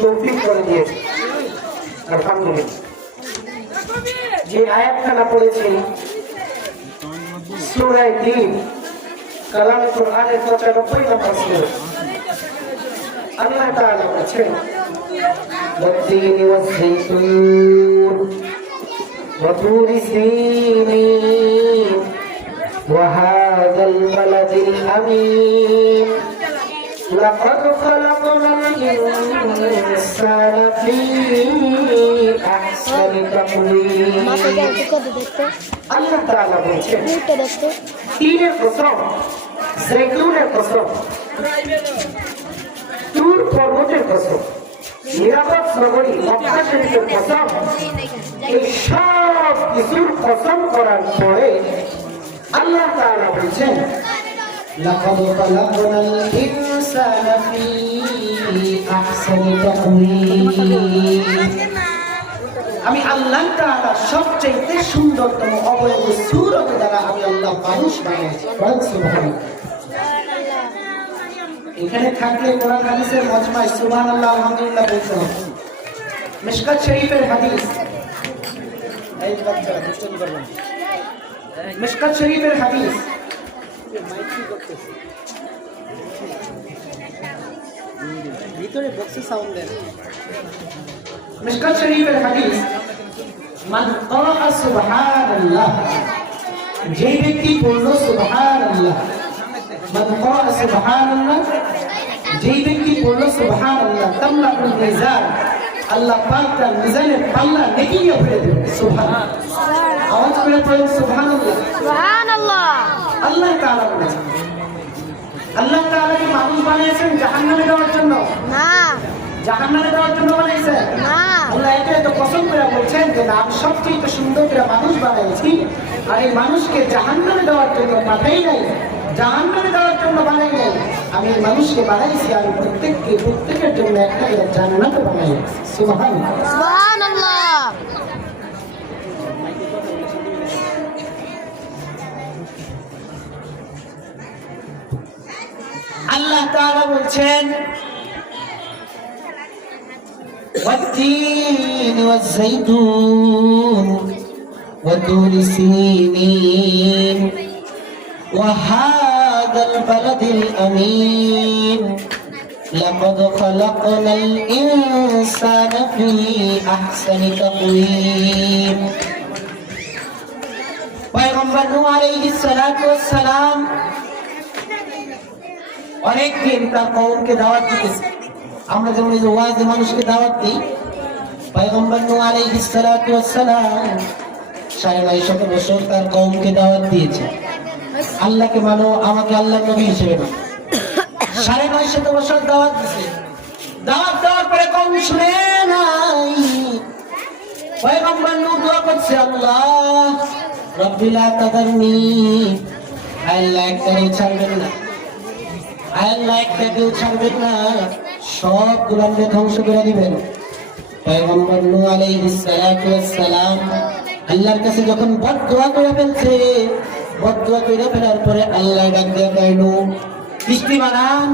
তৌফিক করে দিয়েছে। আলহামদুলিল্লাহ। যে আয়াতখানা পড়েছি সূরা তিন কালাম কোরআনের ৯৫ নম্বর সূরা। আল্লাহ তাআলা বলেছেন والتين والزيتون وطور سينين وهذا البلد الأمين لقد خلقنا الإنسان في أحسن تقويم আল্লাহ তাআলা বলেছেন তিনের কসম, জৈতুনের কসম, তুর পর্বতের কসম, নিরাপদ নগরী মক্কা শরীফের কসম। এই সব কিছুর কসম করার পরে আল্লাহ তাআলা বলেছেন লাকাদ খালাকনাল ইনসানা ফি আহসানি তাকওয়িম। আমি আল্লাহ তাআলা সবচেয়ে সুন্দরতম অবয়ব সূরত দ্বারা আমি আল্লাহ মানুষ বানিয়েছি। সুবহানাল্লাহ। এখানে থাকলে কোরআন হাদিসের মজমায় সুবহানাল্লাহ আলহামদুলিল্লাহ বলতে হবে। মিশকাত শরীফের হাদিস, এই বাচ্চা দুষ্টামি করবেন। মিশকাত শরীফের হাদিস, ভিতরে বক্সে সাউন্ড দেন। মিশকাত শরীফের হাদিস, মান ক্বারা সুবহানাল্লাহ, যে ব্যক্তি পড়ল সুবহানাল্লাহ, মান ক্বারা সুবহানাল্লাহ, যেই ব্যক্তি পড়ল সুবহানাল্লাহ তামলাকুল মিজান, আল্লাহ পাক তার মিজানের পাল্লা নেকি নিয়ে ভরে দেবে। সুবহানাল্লাহ। আওয়াজ করে পড়েন সুবহানাল্লাহ। সুবহানাল্লাহ। আল্লাহ তাআলা বলেছেন, আল্লাহ তাআলা কি মানুষ বানিয়েছেন জাহান্নামে যাওয়ার জন্য? না। জাহান্নামে যাওয়ার জন্য বানাইছেন? না। আল্লাহ এটাই তো কসম করে বলছেন যে আমি সবচেয়ে সুন্দর করে মানুষ বানাইছি, আর এই মানুষকে জাহান্নামে যাওয়ার জন্য পাঠাই নাই, জাহান্নামে যাওয়ার জন্য বানাই নাই। আমি মানুষকে বানাইছি আর প্রত্যেকের জন্য একটা করে জান্নাত বানাইছি। সুবহানাল্লাহ। সুবহানাল্লাহ। আল্লাহ তাআলা বলছেন والتين والزيتون وطور سينين وهذا البلد الأمين لقد خلقنا الإنسان في أحسن تقويم। পয়গম্বর নূহ আলাইহিস সালাতু ওয়াস সালাম অনেকদিন তার কওমকে দাওয়াত দিতেছে। আমরা যেমন এই ওয়াজে মানুষকে দাওয়াত দিই, পয়গম্বর নূহ আলাইহিস সালাতু ওয়াস সালাম ৯৫০ বছর তার কওমকে দাওয়াত দিয়েছে, আল্লাহকে মানো, আমাকে আল্লাহর নবী হিসেবে মানো। ৯৫০ বছর দাওয়াত দিয়েছে। দাওয়াত দেওয়ার পরে কওম শুনে নাই। পয়গম্বর নূহ দোয়া করছে, আল্লাহ রব্বি লা তাযারনি, আল্লাহ একটাও ছাড়বেন না, আল্লাহ একটাকেও ছাড়বেন না, সব গোলামকে ধ্বংস করে দিবেন। পয়গম্বর নূহ আলাইহিস সালাতু ওয়াস সালাম আল্লাহর কাছে যখন বদদুয়া করে ফেলছে, বদদুয়া করে ফেলার পরে আল্লাহ ডাক দিয়ে কইল, কিস্তি বানান,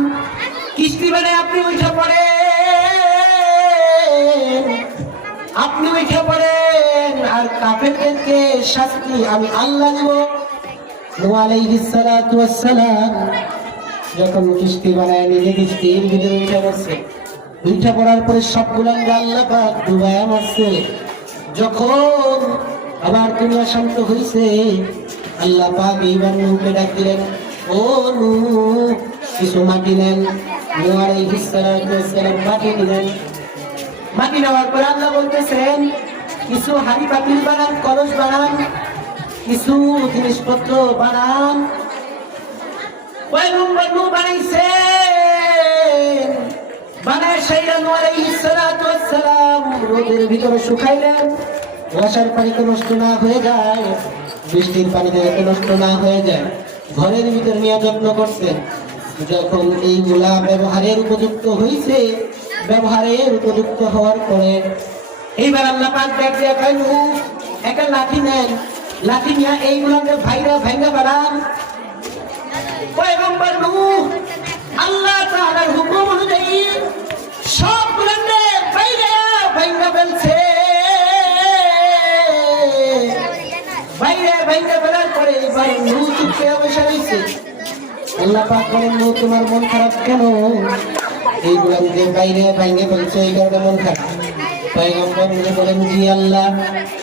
কিস্তি বানায় আপনি উঠে পড়েন, আপনি উঠে পড়েন, আর কাফেরদেরকে শাস্তি আমি আল্লাহ দেব। নূহ আলাইহিস সালাতু ওয়াস সালাম যখন কিস্তি বানায় নিজে কিস্তির ভিতরে উঠে পড়ছে, উঠে পড়ার পরে সবগুলাকে আল্লাহ পাক ডুবায়া মারছে। যখন আবার দুনিয়া শান্ত হয়েছে, আল্লাহ পাক এইবার নূহকে ডাক দিলেন, ও নূহ কিছু মাটি নেন। নূহ আলাইহিস সালাতু ওয়াস সালাম মাটি নিলেন। মাটি নেওয়ার পরে আল্লাহ বলতেছেন, কিছু হাঁড়ি পাতিল বানান, কলস বানান, কিছু জিনিসপত্র বানান। পয়গম্বর নূহ বানাইছেন, বানায় সেইরা নূহ আলাইহিস সালাতু ওয়াস সালাম রোদের ভিতরে শুকাইলেন, বর্ষার পানিতে নষ্ট না হয়ে যায়, বৃষ্টির পানিতে যাতে নষ্ট না হয়ে যায়, ঘরের ভিতর নিয়ে যত্ন করছেন। যখন এইগুলা ব্যবহারের উপযুক্ত হয়েছে, ব্যবহারের উপযুক্ত হওয়ার পরে এইবার আল্লাহ পাক দেখে নূহ একটা লাঠি নেন, লাঠি নিয়ে এইগুলাকে ভাইরা বানান। পয়গম্বর নূহ আল্লাহ তাআলার হুকুম অনুযায়ী সব গুলাকে আল্লাহ পাক বলেন নূহ তোমার মন খারাপ কেন? এইগুলো যে বাইরে ভাঙে বলছে এই কারণে মন খারাপ। পয়গম্বর বলেন জি আল্লাহ,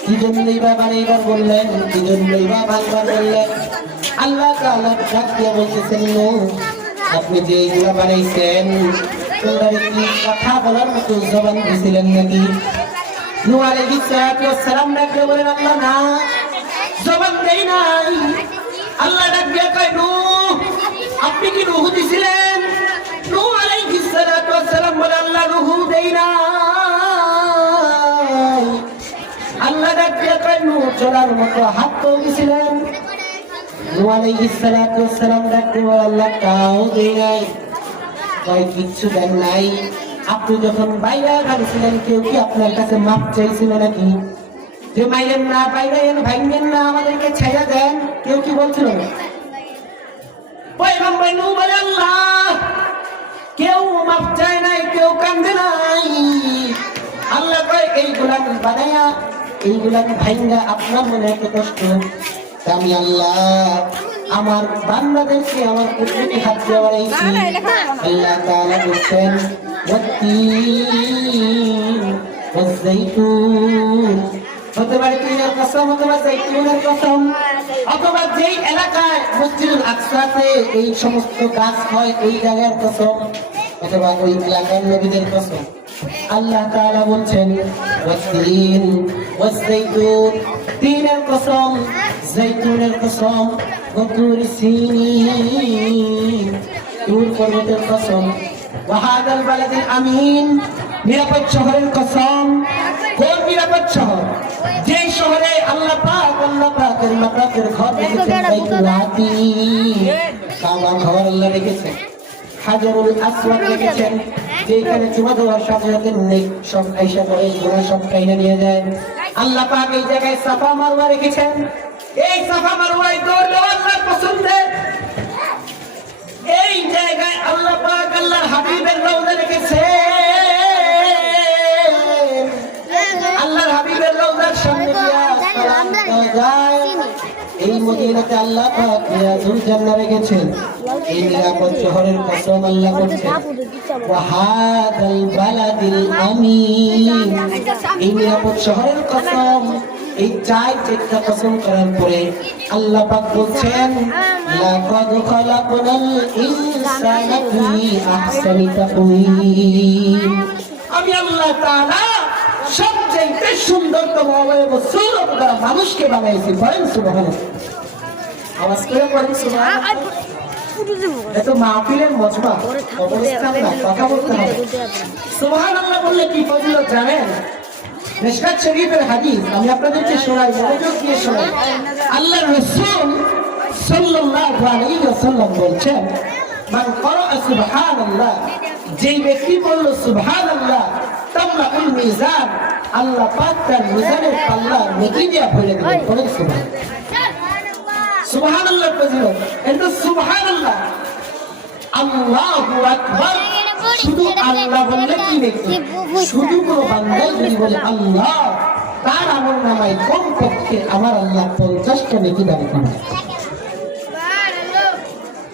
কি জন্যই বা বানাইবার বললেন, কি জন্যই বা ভাঙবার বললেন? আল্লাহ তাআলা ডাক দিয়ে বলতেছেন নূহ আপনি যে এইগুলা বানাইছেন তোমরা কি কথা বলার মতো জবান দিছিলেন নাকি? নূহ আলাইহিস সালাম ডাক দিয়ে বলেন আল্লাহ না, জবান দেই নাই। আল্লাহ ডাক দিয়ে কয় নূহ আপনি কি রূহ দিছিলেন? নূহ আলাইহিস সালাম বলে আল্লাহ রূহ দেই নাই। আল্লাহ ডাক দিয়ে কয় নূহ চলার মতো হাত তো দিছিলেন? নূহ আলাইহিস সালাম ডাক দিয়ে বলে আল্লাহ তাও দেই নাই। কয় কিচ্ছু দেন নাই? আপনি যখন বাইরে ভাঙছিলেন কেউ কি আপনার কাছে মাপ চাইছিল নাকি? যে মাইলেন না, বাইরেন, ভাঙবেন না, আমাদেরকে ছেড়ে দেন, কেউ কি বলছিল না? পয়গম্বর নূহ বলে আল্লাহ কেউ মাপ চায় নাই, কেউ কান্দে নাই। আল্লাহ কয় এইগুলা বানায়া এইগুলা ভাঙা আপনার মনে এত কষ্ট, আমি আল্লাহ আমার বান্দাদেরকে আমার কুদরতি হাত দিয়ে বানাইছি। আল্লাহ তাআলা বলছেন ওয়াত্তিন ওয়াজ্জাইতুন, হতে পারে তিনের কসম, হতে পারে জাইতুনের কসম, অথবা যেই এলাকায় মসজিদুল আকসাতে এই সমস্ত গাছ হয় ওই জায়গার কসম, অথবা ওই এলাকার নবীদের কসম। আল্লাহ তাআলা বলছেন ওয়াত্তিন ওয়াজ্জাইতুন, তিনের কসম, জাইতুনের কসম, ওয়াতুর সিনিন, তুর পর্বতের কসম, ওয়াহাদাল বালাদিল আমিন, নিরাপদ শহরের কসম। কোন নিরাপদ শহর? যে শহরে আল্লাহ পাকের ঘর রেখেছেন, বাইতুল আতিক, কাবা ঘর আল্লাহ রেখেছেন, হাজারুল আসওয়াদ রেখেছেন, যেখানে চুমা দেওয়ার সাথে সাথে নেক সব আয়েশা করে গুনাহ সব কাইনা নিয়ে যায়। আল্লাহ পাক এই জায়গায় সাফা মারওয়া রেখেছেন, এই সাফা মারওয়ায় দৌড় দেওয়া আল্লাহর পছন্দের। এই জায়গায় আল্লাহ পাক আল্লাহর হাবিবের রওজা রেখেছেন, আল্লাহর হাবিবের রওজার সামনে দিয়া সালাম দেওয়া যায়। এই মদিনাতে আল্লাহ পাক রিয়াজুল জান্নাহ রেখেছেন, এই নিরাপদ শহরের কসম আল্লাহ করছেন ওয়াহাদাল বালাদিল আমিন, এই নিরাপদ শহরের কসম। এই চারটা কসম করার পরে আল্লাহ পাক বলছেন লাকাদ খালাকনাল ইনসানা ফি আহসানি তাকওয়িম, আমি আল্লাহ তাআলা সবচেয়ে সুন্দরতম অবয়ব সূরত দ্বারা মানুষকে বানাইছি। বলেন সুবহানাল্লাহ, আওয়াজ করে বলেন সুবহানাল্লাহ। এত মাহফিলের মজমা, অবস্থান না, কথা বলতে হবে। সুবহানাল্লাহ বললে কি ফজিলত জানেন? মিশকাত শরীফের হাদিস আমি আপনাদেরকে শোনাই, মনোযোগ দিয়ে শোনাই। আল্লাহর রাসূল সাল্লাল্লাহু আলাইহি ওয়াসাল্লাম বলছেন মান ক্বারা সুবহানাল্লাহ, যেই ব্যক্তি বলল সুবহানাল্লাহ তামলাউল মিজান, আল্লাহ পাক তার মিজানের পাল্লা নেকি দিয়ে ভরে দিবেন। বলেন সুবহানাল্লাহ। সুবহানাল্লাহ ফজিলত, এটা সুবহানাল্লাহ, আল্লাহু আকবার। শুধু আল্লাহ বললে কি নেকি? শুধু কোনো বান্দা যদি বলে আল্লাহ, তার আমল নামায় কমপক্ষে আমার আল্লাহ 50টা নেকি দান করেন।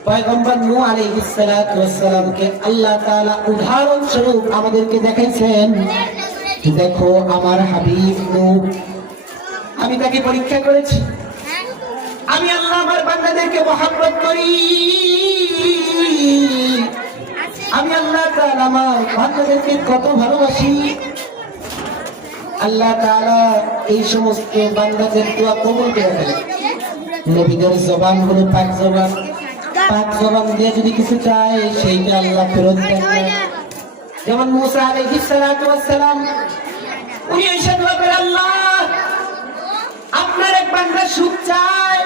পয়গম্বর নূহ আলাইহিস সালামকে আল্লাহ তাআলা উদাহরণ স্বরূপ আমাদেরকে দেখাইছেন, দেখো আমার হাবিব নূহ, আমি তাকে পরীক্ষা করেছি, আমি আল্লাহ আমার বান্দাদেরকে মহব্বত করি, আমি আল্লাহ তাআলা আমার বান্দাদেরকে কত ভালোবাসি। আল্লাহ তাআলা এই সমস্ত বান্দাদের দোয়া কবুল করে ফেলেন। নবীদের জবান হলো পাক জবান, পাক জবান দিয়ে যদি কিছু চায় সেইটা আল্লাহ ফেরত দেন না। যেমন মুসা আলাইহিস সালাম উনি এসে দোয়া করে আল্লাহ আপনার এক বান্দা সুখ চায়,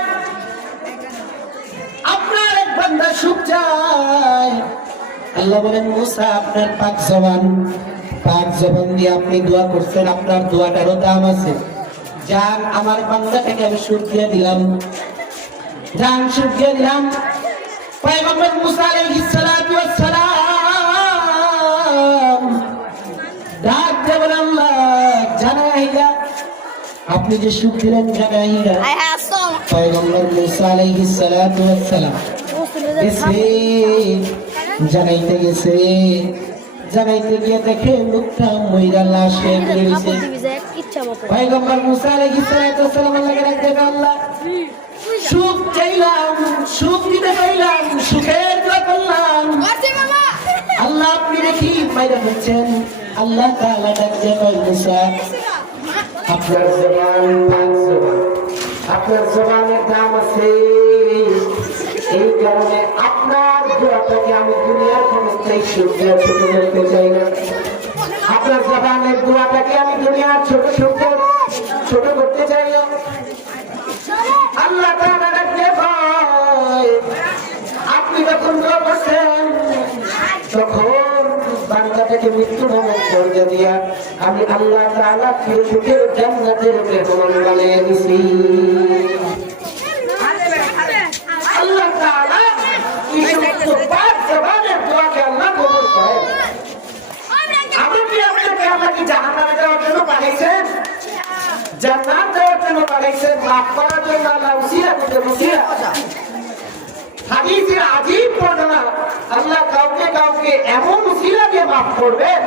আপনার এক বান্দা সুখ চায়। আল্লাহ বলেন মুসা আপনার পাক জবান দিয়ে আপনি দোয়া করছেন, আপনার দোয়াটারও দাম আছে। যান আমার বান্দাটাকে আমি সুখ দিয়ে দিলাম, যান সুখ দিয়ে দিলাম। পয়গম্বর মুসা আলাইহিস সালাম ডাক দিয়ে বলেন আল্লাহ জানাইয়া আপনি যে সুখ দিলেন জানাইয়া। পয়গম্বর মুসা আলাইহিস সালাম গেছে, জাগাইতে গেছে, জাগাইতে গিয়ে দেখে লোকটা মহিলা লাশে বেরিয়েছে। পয়গম্বর মুসা আলাইহিস সালাম আল্লাহকে ডাকতে, আল্লাহ সুখ চাইলাম, সুখ দিতে পাইলাম, সুখের দোয়া করলাম, আল্লাহ আপনি দেখি মাইরা ফেলছেন। আল্লাহ তাআলা ডাকতে কয়, মুসা আপনার জবান পাক জবান, আপনার জবানের দাম আছে, এই কারণে আপনার দোয়াটাকে আমি দুনিয়ার ক্ষমতায় সূর্য ছোট করতে চাই না। আপনার জবানের দোয়াটাকে আমি দুনিয়ার ছোট করতে চাই না। আল্লাহ তাআলা ডাকতে কয়, আপনি যখন দোয়া করছেন তখন বান্দাটাকে মৃত্যুবরণ করে দিয়া আমি আল্লাহ তাআলা সুখের জান্নাতের মেহমান বানিয়ে দিছি। আল্লাহ তাআলা এই সমস্ত পাক জবানের দোয়াকে আল্লাহ কবুল করেন। আমি কি আপনাকে আল্লাহ কি জাহান্নামে যাওয়ার জন্য পাঠাইছেন? জান্নাত দেওয়ার জন্য পাঠাইছেন, মাফ করার জন্য আল্লাহ উসিলা করতে উসিলা। হাদিসের আজীব ঘটনা, আল্লাহ কাউকে কাউকে এমন উসিলা দিয়ে মাফ করবেন,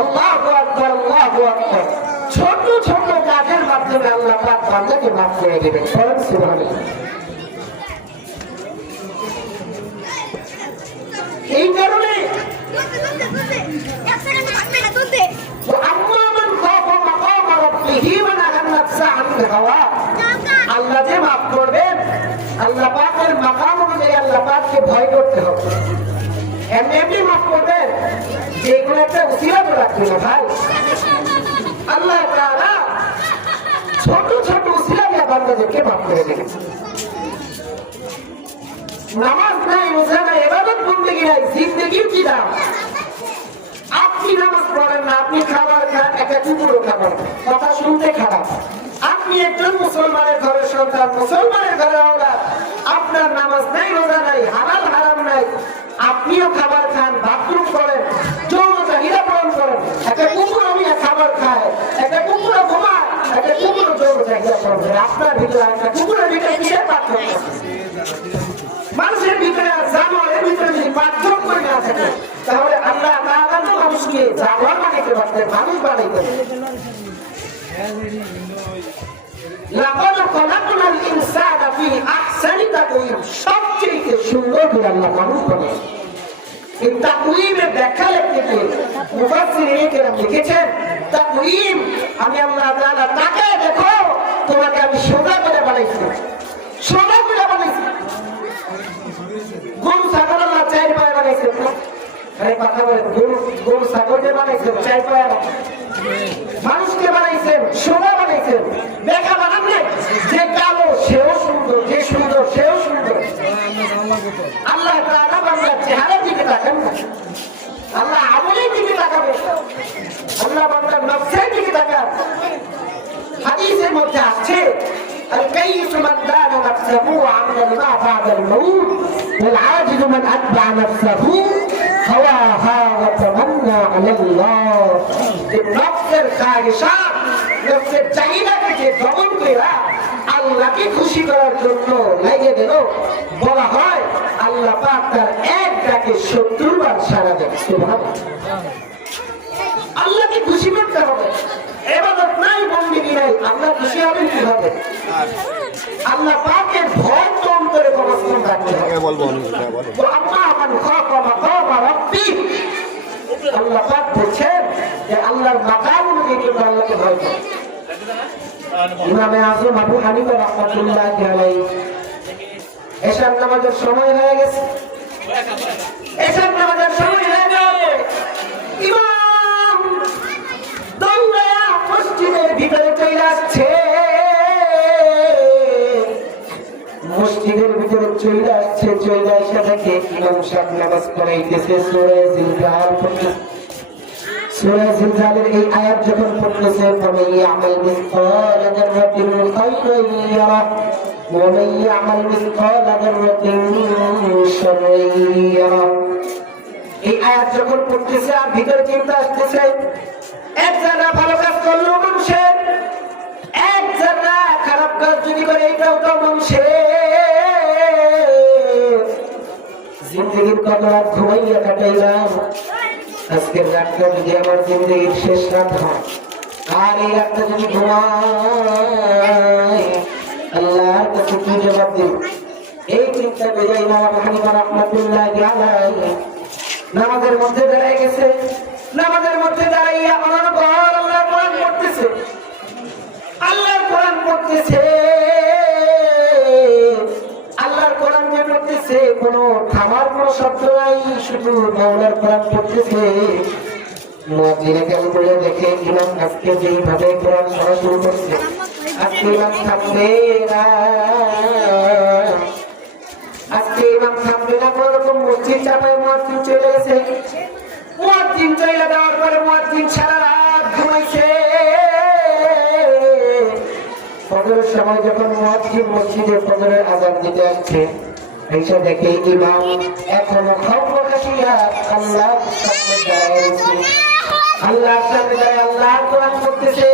আল্লাহু আকবার, আল্লাহু আকবার। ছোট ছোট কাজের মাধ্যমে আল্লাহ পাক বান্দাকে মাফ করে দেবেন। সুবহানাল্লাহ। এই কারণে আল্লাহ যে মাফ করবেন, আল্লাহ পাকের মাকাম অনুযায়ী আল্লাহ পাককে ভয় করতে হবে। এমনি এমনি মাফ করবেন, যেগুলো একটা উসিলা তো রাখবে না ভাই। আল্লাহ তাআলা ছোট ছোট উসিলা দিয়ে বান্দাদেরকে মাফ করে দেবেন। নামাজ নাই, রোজা নাই, ইবাদত বন্দেগী নাই, জিন্দেগির কি দাম? আপনি নামাজ পড়েন না, আপনি খাবার খান, একটা কুকুরও খাবার, কথা শুনতে খারাপ। আপনি একজন মুসলমানের ঘরের সন্তান, মুসলমানের ঘরের আওলাদ, আপনার নামাজ নাই, রোজা নাই, হালাল হারাম নাই, আপনিও খাবার খান, বাথরুম করেন, যৌন চাহিদা পূরণ করেন। একটা কুকুর আমি খাবার খায়, একটা কুকুরও ঘুমায়, একটা কুকুরও যৌন চাহিদা পূরণ করে। আপনার ভিতরে একটা কুকুরের ভিতরে কিসের পার্থক্য? মানুষের ভিতরে আর জানোয়ারের ভিতরে যদি পার্থক্য করে না থাকে, তাহলে আল্লাহ তাআলা তো মানুষকে জানোয়ার বানাইতে পারতেন, মানুষ বানাইতেন। লাকাদ খালাকনাল ইনসানা ফি আহসানি তাকওয়িম, সবচেয়ে সুন্দর করে আল্লাহ মানুষ বানাইছেন। এই তাকওয়িমের ব্যাখ্যা লিখতে গিয়ে মুফাসসিরিন কেরাম লিখেছেন, তাকওয়িম আমি আল্লাহ তাআলা তাকায় দেখো, তোমাকে আমি সোজা করে বানাইছি, সোজা করে বানাইছি। গরু ছাগল আল্লাহ চার পায়ে বানাইছেন, আরে কথা বলেন, গরু ছাগলকে বানাইছেন চার পায়ে, মানুষকে বানাইছেন সোজা বানাইছেন, দেখা বানান নাই। যে কালো সেও সুন্দর, যে সুন্দর সেও সুন্দর। আল্লাহ তাআলা বান্দার চেহারার দিকে তাকান না, আল্লাহ আমলের দিকে তাকাবেন, আল্লাহ বান্দার নফসের দিকে তাকান। হাদিসের মধ্যে আছে, الكيس من دان نفسه وعمل لما بعد الموت والعاجز من اتبع نفسه هواها وتمنى على الله। নফসের খায়শা, নফসের চাহিদাকে যে দমন করে আল্লাহকে খুশি করার জন্য লাগিয়ে দিল, বলা হয় আল্লাহ পাক তার এক ডাকে 70 বার সাড়া দেন। সুবহানাল্লাহ। আল্লাহকে খুশি করতে হবে, ইবাদত নাই, বন্দেগী নাই, আল্লাহ খুশি হবেন কিভাবে? আল্লাহ পাকের ভয় তো অন্তরে কমসম রাখতে হবে। আল্লাহ মান খাফা মাকাম রাব্বি, আল্লাহ পাক বলেন যে আল্লাহর মাকাম অনুযায়ী তোমরা আল্লাহকে ভয় করো। ইমামে আযম আবু হানিফা রাহমাতুল্লাহি আলাইহি, এশার নামাজের সময় হয়ে গেছে, এশার নামাজের সময় হয়ে গেছে, ইমাম দৌড়ায়া মসজিদের ভিতরে চলে আসছে। মসজিদের ভিতরে চলে আসছে, চলে আসা থেকে ইমাম সাহেব নামাজ পড়াইতেছে, সূরা জিলজাল পড়তেছে। সূরা জিলজালের এই আয়াত যখন পড়তেছে, ফামান ইয়ামাল মিসকালা যাররাতিন খায়রান ইয়ারা ওয়া মান ইয়ামাল মিসকালা যাররাতিন শাররান ইয়ারা। এই আয়াত যখন পড়তেছে আর ভিতরে চিন্তা আসতেছে, এক জায়গা ভালো কাজ করলেও মানুষের, এক জায়গা খারাপ কাজ যদি করে এটাও তো মানুষের। কত রাত ঘুমাইয়া কাটাইলাম, আজকের রাতটা যদি আমার জিন্দগির শেষ রাত হয়, আর এই রাতটা যদি ঘুমাই, আল্লাহর কাছে কি জবাব দিব? এই চিন্তা করে ইমাম আবু হানিফা রাহমাতুল্লাহি আলাইহি নামাজের মধ্যে দাঁড়ায় গেছে। নামাজের মধ্যে দাঁড়াইয়া অনর্গল আল্লাহর কোরআন পড়তেছে, আল্লাহর কোরআন পড়তেছে, আল্লাহর কোরআন যে পড়তেছে কোনো থামার কোনো শব্দ নাই, শুধু মাওলার কোরআন পড়তেছে। মুয়াজ্জিনে কেমন করে দেখে ইমাম আজকে যেইভাবে কোরআন পড়া শুরু করছে, আজকে ইমাম থামবে না, আজকে ইমাম থামবে না। কোনরকম মসজিদ চাপায় মুয়াজ্জিন চলে গেছে। মুয়াজ্জিন চলে যাওয়ার পরে মুয়াজ্জিন সারা রাত ঘুমাইছে। ফজরের সময় যখন মুয়াজ্জিন মসজিদে ফজরের আযান দিতে আসছে, এসে দেখে ইমাম এখনো খবর কাটিয়া আল্লাহর সামনে দাঁড়ায় আছে। আল্লাহর সামনে দাঁড়ায় আল্লাহর কোরআন পড়তেছে।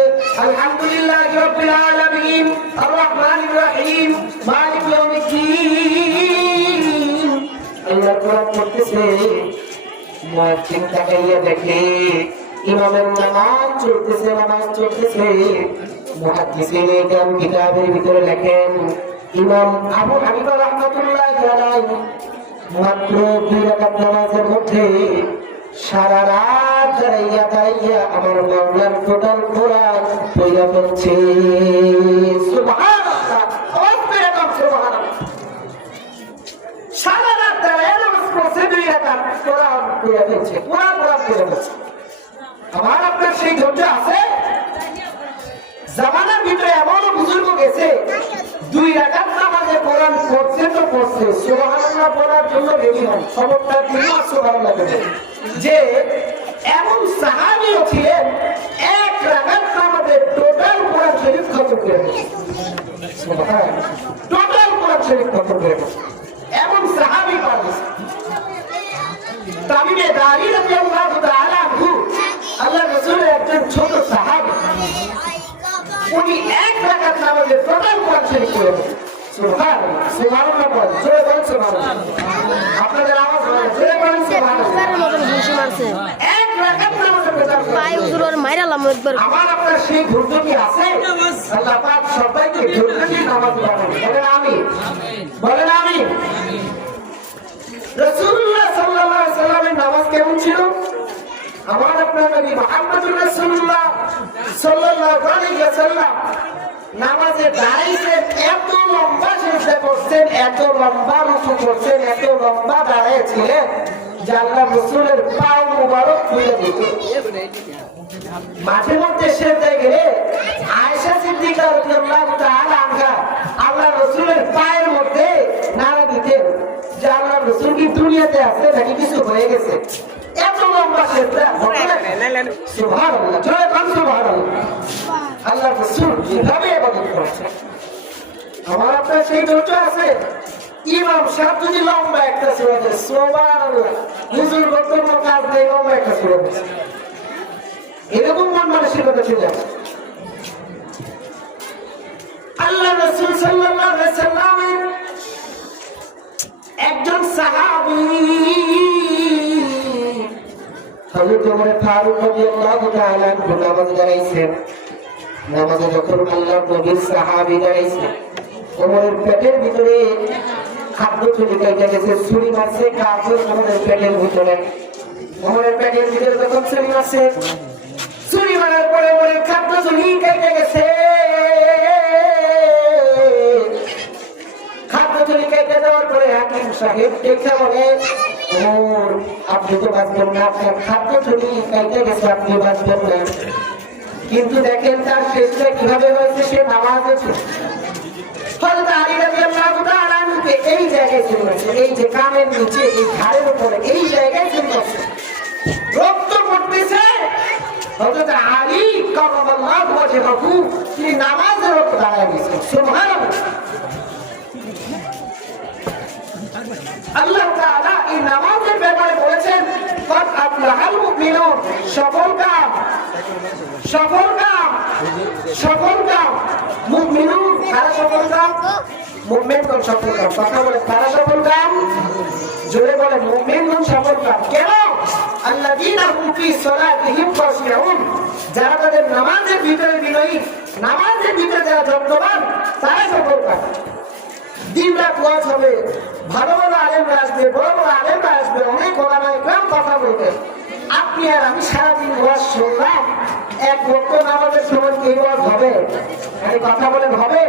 আলহামদুলিল্লাহি রাব্বিল আলামিন আর রহমানির রহিম মালিক ইয়াউমিদ্দিন। আল্লাহর কোরআন পড়তেছে। মুয়াজ্জিন তাকাইয়া দেখে ইমামের নামাজ চলতেছে, নামাজ চলতেছে। মুহাদ্দিসিনে কেরাম কিতাবের ভিতরে লেখেন, ইমাম আবু হানিফা রাহমাতুল্লাহি আলাইহি মাত্র 2 রাকাত নামাজের মধ্যে সারা রাত দাঁড়াইয়া দাঁড়াইয়া আমার মাওলার টোটাল কোরআন পড়িয়া ফেলছে। সুবহানাল্লাহ, আল্লাহু সুবহানাল্লাহ। সারা রাত দাঁড়াইয়া নামাজ পড়ছে, 2 রাকাত কোরআন পড়িয়া ফেলছে, কোরআন পড়িয়া ফেলছে। আমার আপনার সেই ধৈর্য আছে? জামানার ভিতরে এমনও বুজুর্গ গেছে, 2 রাকাত নামাজে কোরআন পড়ছে তো পড়ছে, সুবহানাল্লাহ পড়ার জন্য রেডি হন, খবরটা দিন সুবহানাল্লাহ বলে। যে এমন সাহাবীও ছিলেন 1 রাকাত নামাজে টোটাল কোরআন শরীফ খতম করে দিয়েছে। সুবহানাল্লাহ, টোটাল কোরআন শরীফ খতম করে দিয়েছে, এমন সাহাবী পাওয়া গেছে। তামিমে দারি রাদিয়াল্লাহু তাআলা আনহু আল্লাহর রাসূলের একজন ছোট সাহাবী, উনি 1 রাকাত নামাজে টোটাল কোরআন শরীফ পড়ে দিয়েছেন। সুবহানাল্লাহ, সুবহানাল্লাহ বলেন, জোরে বলেন সুবহানাল্লাহ। আপনাদের আওয়াজ হয়, জোরে বলেন সুবহানাল্লাহ। 1 রাকাত নামাজে টোটাল পাই হুজুর মাইরালাম একবার। আমার আপনার সেই ধৈর্য কি আছে? আল্লাহ পাক সবাইকে ধৈর্য দিয়ে নামাজ পড়াবেন। বলেন আমিন, বলেন আমিন। রাসূলুল্লাহ সাল্লাল্লাহু আলাইহি ওয়াসাল্লামের নামাজ কেমন ছিল? আমার আপনার নবী মুহাম্মদুর রাসূলুল্লাহ সাল্লাল্লাহু আলাইহি ওয়াসাল্লাম নামাজে দাঁড়াইছেন, এত লম্বা সিজদা করছেন, এত লম্বা রুকু করছেন, এত লম্বা দাঁড়িয়েছিলেন যে আল্লাহর রাসূলের পা মুবারক খুলে দিত। মাঝে মধ্যে সিজদায় গেলে আয়েশা সিদ্দিকা রাদিয়াল্লাহু তাআলা আনহা আল্লাহর রাসূলের পায়ের মধ্যে নাড়া দিতেন যে আল্লাহর রাসূল কি দুনিয়াতে আছে নাকি কিছু হয়ে গেছে। এত লম্বা সিজদা, সুবহানাল্লাহ, জয় বল সুবহানাল্লাহ। আল্লাহর রাসূল যেভাবে ইবাদত করেছেন, আমার আপনার সেই ধৈর্য আছে? ইমাম সাহেব যদি লম্বা একটা সূরা দেয়, সুবহানাল্লাহ, হুজুর বক্তব্য কাজ নেই, লম্বা একটা সূরা দেয়, এরকম মন মানসিকতা ছিল। আল্লাহ রাসূল সাল্লাল্লাহু আলাইহি ওয়াসাল্লামের একজন সাহাবী হযরত ওমর ফারুক রাদিয়াল্লাহু তাআলা নামাজ দাঁড়াইছেন। নামাজে যখন আল্লাহর নবীর সাহাবী দাঁড়াইছেন, ওমরের পেটের ভিতরে খাদ্য চলে গেছে, ছুরি মারছে কাফের ওমরের পেটের ভিতরে। ওমরের পেটের ভিতরে যখন ছুরি মারছে, ছুরি মারার পরে ওমরের খাদ্য চুরি কেটে গেছে। খাদ্য চুরি কেটে দেওয়ার পরে হাকিম সাহেব দেখে বলে, ওমর আপনি তো বাঁচবেন না, আপনার খাদ্য চুরি কেটে গেছে, আপনি বাঁচবেন না। কিন্তু দেখেন তার শেষটা কিভাবে হয়েছে, সে নামাজে ছিল। হযরত আলী রাদিয়াল্লাহু তাআলা আনহুকে এই জায়গায় চলে গেছে, এই যে কানের নিচে, এই ঘাড়ের উপরে, এই জায়গায় চলে গেছে, রক্ত পড়তেছে। হযরত আলী কারামাল্লাহু ওয়াজহাহু তিনি নামাজের উপর দাঁড়ায় গেছেন। সুবহানাল্লাহ, আল্লাহ তাআলা এই নামাজের ব্যাপারে বলেছেন, ফাত আফলাহাল মুমিনুন, সফল কাম, সফল কাম, সফল কাম। মুমিনুন কারা সফল কাম? মুমিনগণ সফল কাম। কথা বলে কারা সফল কাম? জোরে বলে মুমিনগণ সফল কাম। কেন? আল্লাযীনা হুম ফী সালাতিহিম খাশিউন, যারা তাদের নামাজের ভিতরে বিনয়ী, নামাজের ভিতরে যারা যত্নবান, তারা সফল কাম। দিন রাত ওয়াজ হবে, ভালো ভালো আলেমরা আসবে, বড় বড় আলেমরা আসবে, অনেক ওলামায়ে কেরাম কথা বলবে। আপনি আর আমি সারাদিন ওয়াজ শুনলাম, এক ওয়াক্ত নামাজের সময় কি ওয়াজ হবে? মানে কথা বলেন হবে?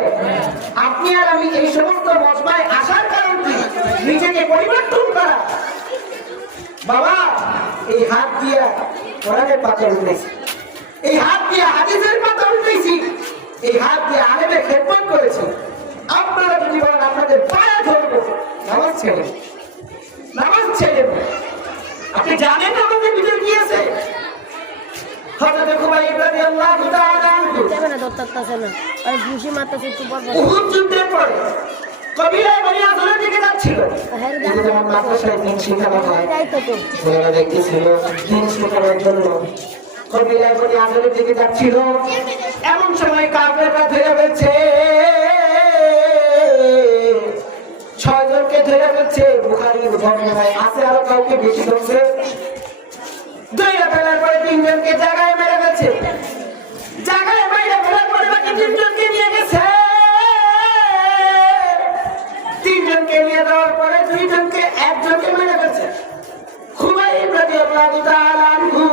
আপনি আর আমি এই সমস্ত মজমায় আসার কারণ কি? নিজেকে পরিবর্তন করা। বাবা, এই হাত দিয়ে কোরআনের পাতা উঠেছি, এই হাত দিয়ে হাদিসের পাতা উঠেছি, এই হাত দিয়ে আলেমের খেদমত করেছি। আপনারা যদি বলেন আপনাদের পায়ে ধরবো, নামাজ ছেড়ে, নামাজ ছেড়ে। আপনি জানেন আমাদের ভিতরে কি আছে? হযরত খুবাইব রাদিয়াল্লাহু তাআলা আনহু উহুদ যুদ্ধের পরে কবিরায় বনি আজরের দিকে যাচ্ছিল। যেমন মাদ্রাসায় দিন শেখানো হয়, ওনারা দেখতেছিল দিন শেখানোর জন্য কবিরায় বনি আজরের দিকে যাচ্ছিল। এমন সময় কাফেররা ধরে ফেলছে, 6 জনকে ধরে ফেলছে। বুখারীর বর্ণনায় আছে আরো কাউকে বেশি ধরছে। ধরে ফেলার পরে 3 জনকে জায়গায় মেরে ফেলছে। জায়গায় মেরে ফেলার পরে বাকি 3 জনকে নিয়ে গেছে। 3 জনকে নিয়ে যাওয়ার পরে 2 জনকে, 1 জনকে মেরে ফেলছে। খুবাইব রাদিয়াল্লাহু তাআলা আনহু,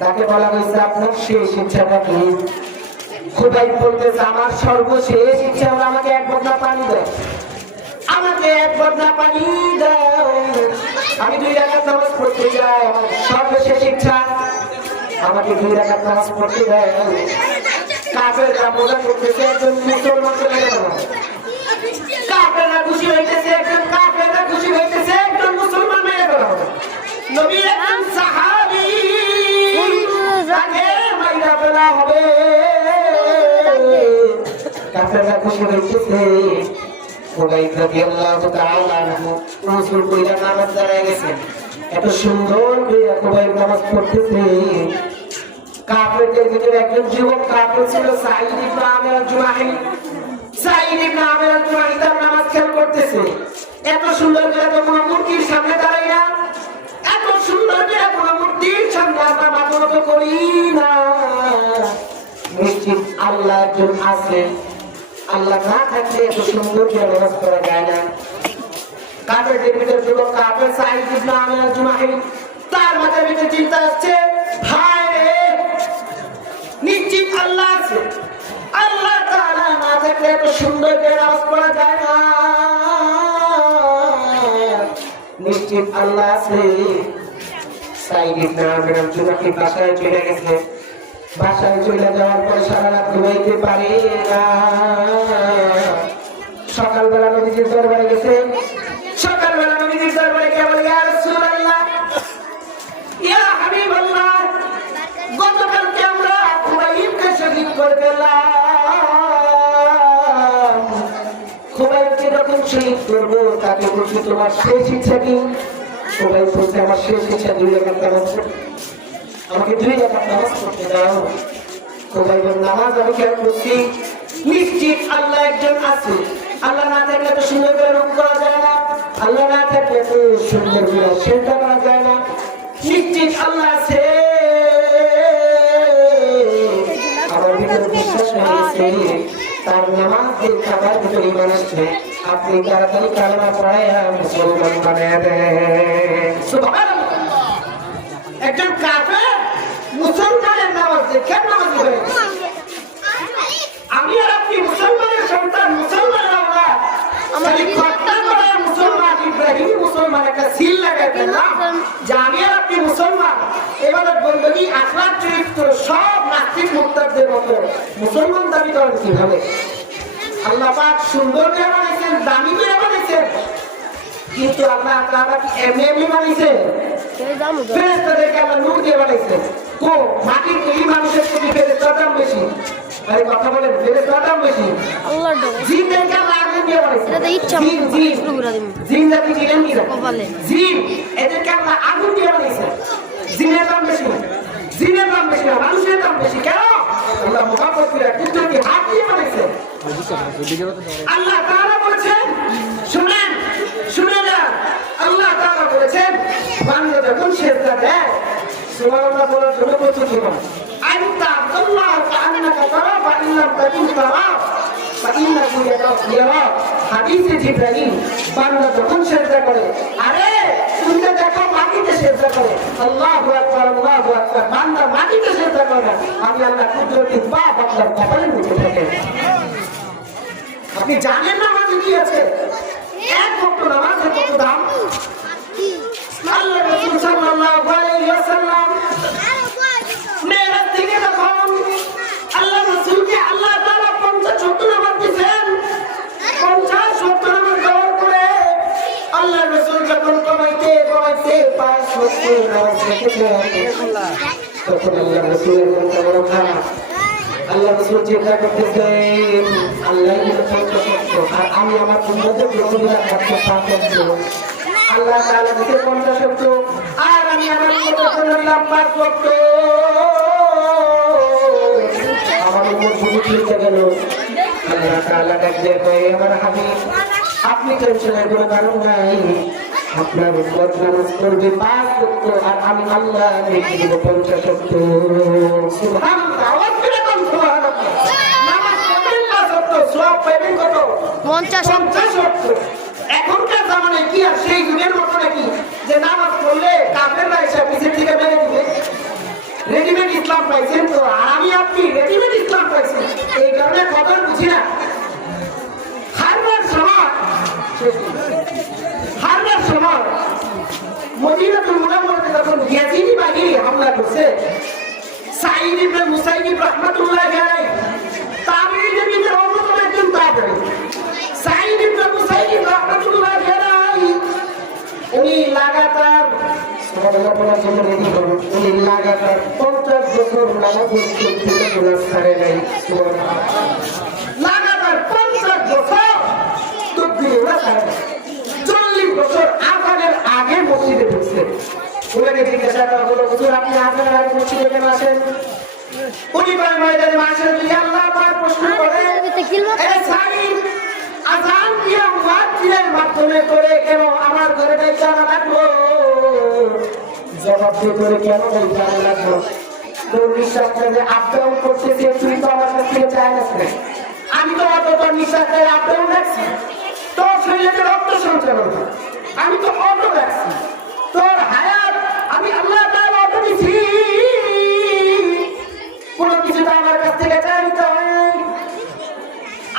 তাকে বলা হয়েছে আপনার শেষ ইচ্ছাটা কি? খুবাইব বলতেছে আমার সর্বশেষ ইচ্ছা হলো আমাকে 1 বদনা পানি দাও, আমাকে 1 বদনা পানি দাও, আমি 2 রাকাত নামাজ পড়তে চাই, আমার সর্বশেষ ইচ্ছা আমাকে 2 রাকাত নামাজ পড়তে দাও। কাফেররা মজা করতেছে, একজন মুসলমানকে মেরে ফেলা। কাফেররা খুশি হইতেছে, কাফেররা খুশি হইতেছে, একজন মুসলমান মেরে ফেলা হবে। নবী একজন সাহাবী, তাকে মাইরা ফেলা হবে। কাফেররা খুশি হইতেছে। খুবাইব রাদিয়াল্লাহু তাআলা আনহু রাসূল কইরা নামাজ দাঁড়ায় গেছে, এত সুন্দর করে খুবাইব নামাজ পড়তেছে। কাফেরদের ভিতরে একজন যুবক কাফের ছিল, সাঈদ ইবনে আমির আল-জুমাহি। সাঈদ ইবনে আমির আল-জুমাহি তার নামাজ খেয়াল করতেছে। এত সুন্দর করে তো কোনো মূর্তির সামনে দাঁড়াই না, এত সুন্দর করে কোনো মূর্তির সামনে আমরা মাথা নত করি না। নিশ্চিত আল্লাহ একজন আছে, আল্লাহ না থাকলে এত সুন্দর করে নামাজ পড়া যায় না। কাফেরদের ভিতরে যুবক কাফের সাঈদ ইবনে আমির আল-জুমাহি, তার মাথার ভিতরে চিন্তা আসছে, ভাই রে, নিশ্চিত আল্লাহ আছে, আল্লাহ তাআলা না থাকলে এত সুন্দর করে নামাজ পড়া যায় না। নিশ্চিত আল্লাহ আছে। সাঈদ ইবনে আমির আল-জুমাহি বাসায় চলে গেছে। বাসায় চলে যাওয়ার পর সারা রাত ঘুমাইতে পারে না। সকালবেলা নবীজির দরবারে গেছে। সকালবেলা নবীজির দরবারে গিয়ে বলে, ইয়া রাসূলুল্লাহ, ইয়া হাবিবাল্লাহ, গতকালকে আমরা খুবাইবকে শহীদ করে ফেললাম। খুবাইবকে যখন শহীদ করবো তাকে বলছি তোমার শেষ ইচ্ছা কি? খুবাইব বলছে আমার শেষ ইচ্ছা 2 রাকাত নামাজ পড়তে, আমাকে 2 রাকাত নামাজ পড়তে দাও। খুবাইবের নামাজ আমি খেয়াল করছি, নিশ্চিত আল্লাহ একজন আছে, আল্লাহ না থাকলে এত সুন্দর করে রূপ করা যায় না, আল্লাহ না থাকলে এত সুন্দর করে সেটা করা যায় না। নিশ্চিত আল্লাহ আছে, আমার ভিতরে বিশ্বাস হয়েছে, তার নামাজ দেখে আমার ভিতরে ঈমান আসছে। আপনি তাড়াতাড়ি কালেমা পড়াইয়া মুসলমান বানিয়ে দেন। সুবহানাল্লাহ। একজন কাফের মুসলমানের নামাজ দেখে নামাজি হয়ে গেছে। আমি আর আপনি মুসলমানের সন্তান, মুসলমানের আল্লাহ, আমাদের কথা বলা মুসলমান, ইব্রাহিম মুসলমান, একটা সিল লাগাই পেলাম যে আমি আর আপনি মুসলমান। এবারে বন্দী আখলাক চরিত্র সব নাস্তিক মুরতাদদের মতো মুসলমান দাবি করেন কিভাবে? আল্লাহ পাক সুন্দর করে বানাইছেন, দামি করে বানাইছেন, কিন্তু আল্লাহ তাআলা কি এমনি বানাইছেন? ফেরেশতাদেরকে আল্লাহ নূর দিয়ে বানাইছেন। কো মাটির এই মানুষের থেকে ফেরেশতার দাম বেশি? আরে কথা বলেন, ফেরেশতার দাম বেশি? আল্লাহর দাম। জিনদেরকে আল্লাহ আগুন দিয়ে বানাইছেন। এটা ইচ্ছা মতো জিন জাতি জিনেন কি জিন, এদেরকে আল্লাহ আগুন দিয়ে বানাইছেন। জিনের দাম বেশি? জিনের দাম বেশি না, মানুষের দাম বেশি। কেন? আল্লাহ মুহাম্মদ করে কুদরতি হাত দিয়ে বানাইছে। আল্লাহ তাআলা বলেছেন, শুনেন শুনে যান, আল্লাহ তাআলা বলেছেন বান্দা যখন সিজদা দেয় সুবহানাল্লাহ বলার জন্য প্রস্তুত হন। আনতা আল্লাহ কাআন্নাকা তারা ফা ইন লাম তাকুন তারা ফা ইন্নাহু ইয়ারা। হাদিসে জিবরাইল বান্দা যখন সিজদা করে, আরে তুমি তো দেখো মাটিতে সিজদা করে, আল্লাহু আকবার আল্লাহু আকবার, বান্দা মাটিতে সিজদা করে, আমি আল্লাহ কুদরতি পাপ আপনার কপালের মধ্যে থাকে। আপনি জানেন না নামাজে কি আছে? এক ওয়াক্ত নামাজের কত দাম? আল্লাহ রাসূল সাল্লাল্লাহু আলাইহি ওয়াসাল্লাম মেরাজ থেকে যখন আল্লাহ রাসূলকে আল্লাহ তাআলা 50 নামাজ দিয়েছেন, 50 নামাজ দেওয়ার পরে আল্লাহ রাসূল যখন কমাইতে 5 ওয়াক্ত নামাজ রেখেছেন, তখন আল্লাহ রাসূলের মনটা বড় খারাপ। আল্লাহ রাসূল চিন্তা করতেছেন, আল্লাহ আর আমি আমার বন্ধুদের প্রতিদিন করতে পারবো। আল্লাহ তাআলা দিতে 50 ওয়াক্ত আর আমি আমার বন্ধুদের 5 ওয়াক্ত। আমার উপর বুঝে ফিরতে গেল। আল্লাহ তাআলা ডাকতে কয়, আমার হাবিব আপনি টেনশনের কোনো কারণ নাই, আপনার উপর নামাজ পড়বে 5 ওয়াক্ত আর আমি আল্লাহ লিখে দেব 50 ওয়াক্ত। সুবহানাল্লাহ, আওয়াজ করে কোন সুবহানাল্লাহ। নামাজ পড়বেন 5 ওয়াক্ত, সওয়াব পাবেন কত? 50 ওয়াক্ত। এখনকার জামানায় কি আর সেই যুগের মতো নাকি যে নামাজ পড়লে কাফেররা এসে পিছের দিকে মেরে দিবে? রেডিমেড ইসলাম পাইছেন তো, আমি আপনি রেডিমেড ইসলাম পাইছি, এই কারণে কদর বুঝি না। হারবার সময় মদিনাতুল মুনাওয়ারাতে যখন ইয়াজিদি বাহিনী হামলা করছে, সাঈদ ইবনে মুসাইয়িব রাহমাতুল্লাহি আলাইহি তাবিঈদের ভিতরে অন্যতম একজন তাবিঈ, সাঈদ ইবনে মুসাইয়িব রাহমাতুল্লাহি আলাইহি উনি লাগাতার সুবহানাল্লাহ বলার জন্য রেডি হলেন। উনি লাগাতার 50 বছর নামাজ পড়তে ক্লাস করে নাই। সুবহানাল্লাহ, লাগাতার 50 বছর তকবীর ওরা করে। 40 বছর আযানের আগে মসজিদে ঢুকছে। ওনাকে জিজ্ঞাসা করা হলো, হুজুর আপনি আযানের আগে মসজিদে কেন আসেন? উনি বলেন, ময়দানে মাশাআল্লাহ যদি আল্লাহ পাক প্রশ্ন করে, এ সাঈদ আযান দিয়া মুয়াজ্জিনের মাধ্যমে করে কেন আমার ঘরে যাওয়া লাগলো? জবাব দিয়ে করে কেন যাওয়া লাগলো? তোর নিঃশ্বাসটা যে আপ ডাউন করতেছে তুই তো আমার কাছ থেকে চাই না, আমি তো অত নিঃশ্বাসের আপ ডাউন রাখছি, তোর শরীরে রক্ত সঞ্চালন হয়, আমি তো অটো রাখছি, তোর হায়াত আমি আল্লাহ তাআলা অটো দিছি, কোনো কিছু তো আমার কাছ থেকে চাই নিতে হয়।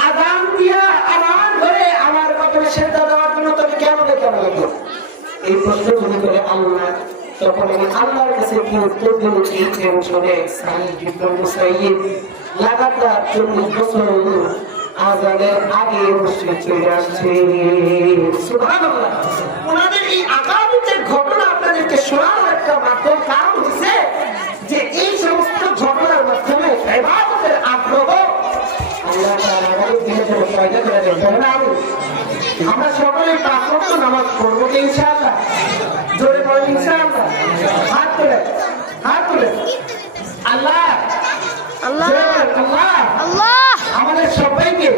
আযান দিয়া আমার ঘরে আমার কপালে সেজদা দেওয়ার জন্য তোকে কেন কেন লাগলো? এই প্রশ্ন যদি করে আল্লাহ, তখন আমি আল্লাহর কাছে কি উত্তর দেব? এই টেনশনে সাঈদ ইবনে মুসাইয়িব লাগাতার 40 বছর আযানের আগে মসজিদে চলে আসছে। সুবহানাল্লাহ, ওনাদের এই আকাবিতের ঘটনা আপনাদেরকে শোনানোর একটা মাধ্যম কারণ হচ্ছে যে এই সমস্ত ঘটনার মাধ্যমে ইবাদতের আগ্রহ আল্লাহ তাআলা আমাদের দিনে পয়দা করে দেন। আমরা সকলে 5 ওয়াক্ত নামাজ পড়বো ইনশাআল্লাহ। জোরে বলেন ইনশাআল্লাহ। হাত তুলে আল্লাহ আল্লাহ আল্লাহ আল্লাহ আমাদের সবাইকে